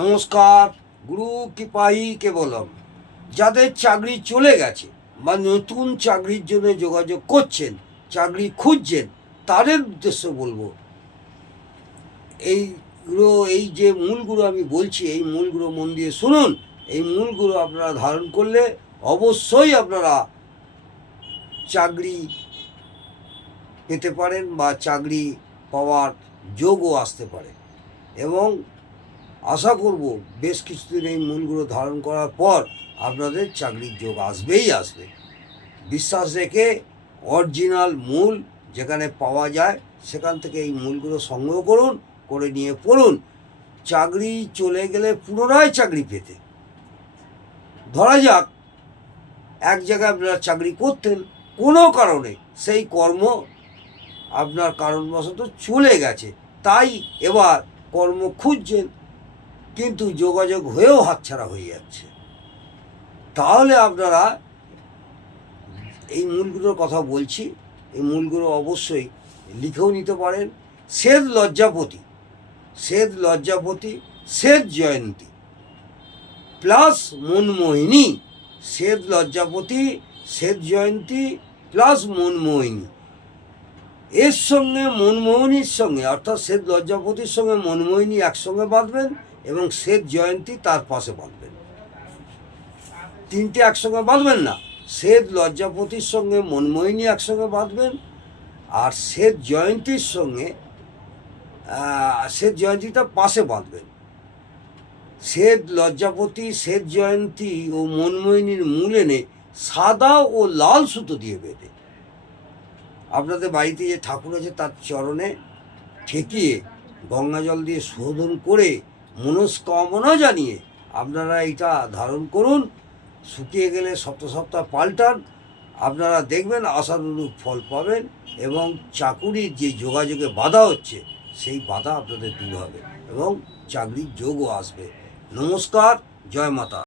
নমস্কার। গুরু কৃপাই কেবলম। যাদের চাকরি চলে গেছে বা নতুন চাকরির জন্য যোগাযোগ করছেন, চাকরি খুঁজছেন, তাদের উদ্দেশ্য বলবো, এই যে মূলগুলো আমি বলছি, এই মূলগুলো মন দিয়ে শুনুন। এই মূলগুলো আপনারা ধারণ করলে অবশ্যই আপনারা চাকরি পেতে পারেন বা চাকরি পাওয়ার যোগও আসতে পারে। এবং আশা করব বেশ কিছুদিন এই মূলগুলো ধারণ করার পর আপনাদের চাকরির যোগ আসবেই আসবে। বিশ্বাস রেখে অরিজিনাল মূল যেখানে পাওয়া যায় সেখান থেকে এই মূলগুলো সংগ্রহ করুন, করে নিয়ে পড়ুন। চাকরি চলে গেলে পুনরায় চাকরি পেতে, ধরা যাক এক জায়গায় আপনারা চাকরি করতেন, কোনো কারণে সেই কর্ম আপনার কারণবশত চলে গেছে, তাই এবার কর্ম খুঁজছেন, কিন্তু যোগাযোগ হয়েও হাতছাড়া হয়ে যাচ্ছে। তাহলে আপনারা এই মূলগুলোর কথা বলছি, এই মূলগুলো অবশ্যই লিখেও নিতে পারেন। শ্বেত লজ্জাপতি, শ্বেত জয়ন্তী প্লাস মনমোহিনী। শ্বেত লজ্জাপতি, শ্বেত জয়ন্তী প্লাস মনমোহিনী, এর সঙ্গে মনমোহিনীর সঙ্গে, অর্থাৎ শ্বেত লজ্জাপতির সঙ্গে মনমোহিনী একসঙ্গে বাঁধবেন এবং শ্বেত জয়ন্তী তার পাশে বাঁধবেন। তিনটে একসঙ্গে বাঁধবেন না, শ্বেত লজ্জাপতির সঙ্গে মনমোহিনী একসঙ্গে বাঁধবেন, আর শ্বেত জয়ন্তীর সঙ্গে শ্বেত জয়ন্তীটা পাশে বাঁধবেন। শ্বেত লজ্জাপতি, শ্বেত জয়ন্তী ও মনমোহিনীর মূল এনে সাদা ও লাল সুতো দিয়ে বেঁধে আপনাদের বাড়িতে যে ঠাকুর আছে তার চরণে ঠেকিয়ে গঙ্গা জল দিয়ে শোধন করে মনস্কামনা জানিয়ে আপনারা এটা ধারণ করুন। শুকিয়ে গেলে সপ্তাহ সপ্তাহ পাল্টান, আপনারা দেখবেন আশানুরূপ ফল পাবেন এবং চাকুরির যে যোগাযোগে বাধা হচ্ছে সেই বাধা আপনাদের দূর হবে এবং চাকরির যোগও আসবে। নমস্কার, জয় মাতা।